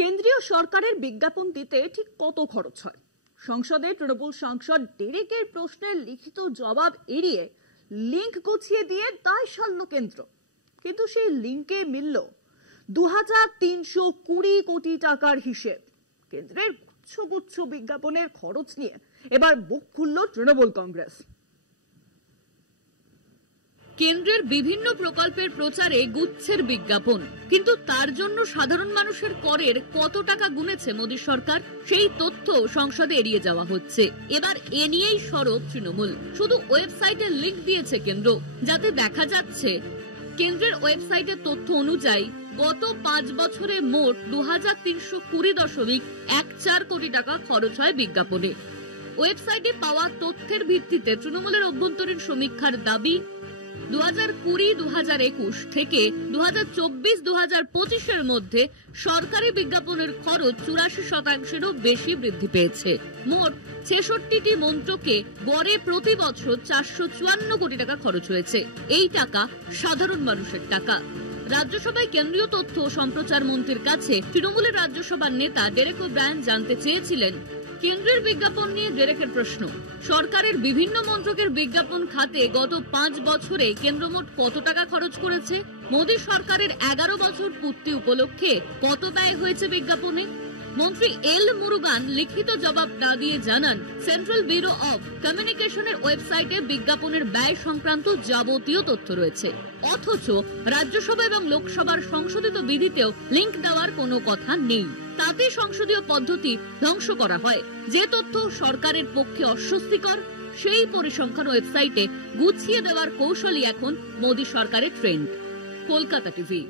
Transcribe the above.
কেন্দ্রীয় সরকারের বিজ্ঞাপন দিতে ঠিক কত খরচ হয়? সংসদে তৃণমূল সাংসদ ডেরেকের প্রশ্নের লিখিত জবাব এড়িয়ে লিঙ্ক গুছিয়ে দিয়ে দায় সারল কেন্দ্র। কিন্তু সেই লিঙ্কে মিলল 2320 কোটি টাকার হিসেব। কেন্দ্রের গুচ্ছ বিজ্ঞাপনের খরচ নিয়ে এবার বুক খুলল তৃণমূল কংগ্রেস। কেন্দ্রের বিভিন্ন প্রকল্পের প্রচারে গুচ্ছের বিজ্ঞাপন, কিন্তু তার জন্য সাধারণ মানুষের করের কত টাকা গুনেছে মোদী সরকার, সেই তথ্য সংসদে এড়িয়ে যাওয়া হচ্ছে। এবার এ নিয়েই সরব তৃণমূল। শুধু ওয়েবসাইটের লিঙ্ক দিয়েছে কেন্দ্র, যাতে দেখা যাচ্ছে কেন্দ্রের ওয়েবসাইটের তথ্য অনুযায়ী গত 5 বছরে মোট 2320.14 কোটি টাকা খরচ হয় বিজ্ঞাপনে। ওয়েবসাইটে পাওয়া তথ্যের ভিত্তিতে তৃণমূলের অভ্যন্তরীণ সমীক্ষার দাবি 2020-2021 থেকে 2024-2025 মধ্যে সরকারি বিজ্ঞাপনের খরচ 84%-এরও বেশি বৃদ্ধি পেয়েছে। মোট 66টি মন্ত্রকে গড়ে প্রতি বছর 454 কোটি টাকা খরচ হয়েছে। এই টাকা সাধারণ মানুষের টাকা। রাজ্যসভায় কেন্দ্রীয় তথ্য ও সম্প্রচার মন্ত্রীর কাছে তৃণমূলের রাজ্যসভার নেতা ডেরেক ওব্রায়ান জানতে চেয়েছিলেন কেন্দ্রের বিজ্ঞাপন নিয়ে ডেরেকের প্রশ্ন। সরকারের বিভিন্ন মন্ত্রকের বিজ্ঞাপন খাতে গত 5 বছরে কেন্দ্র মোট কত টাকা খরচ করেছে? মোদী সরকারের 11 বছর পূর্তি উপলক্ষে কত ব্যয় হয়েছে বিজ্ঞাপনে? মন্ত্রী এল মুরুগান লিখিত জবাব না দিয়ে জানান, সেন্ট্রাল ব্যুরো অব কমিউনিকেশনের ওয়েবসাইটে বিজ্ঞাপনের ব্যয় সংক্রান্ত যাবতীয় তথ্য রয়েছে। অথচ রাজ্যসভা এবং লোকসভার সংশোধিত বিধিতেও লিঙ্ক দেওয়ার কোনো কথা নেই। তাতে সংসদীয় পদ্ধতি ধ্বংস করা হয়। যে তথ্য সরকারের পক্ষে অস্বস্তিকর, সেই পরিসংখ্যান ওয়েবসাইটে গুছিয়ে দেওয়ার কৌশলই এখন মোদী সরকারের ট্রেন্ড। কলকাতা টিভি।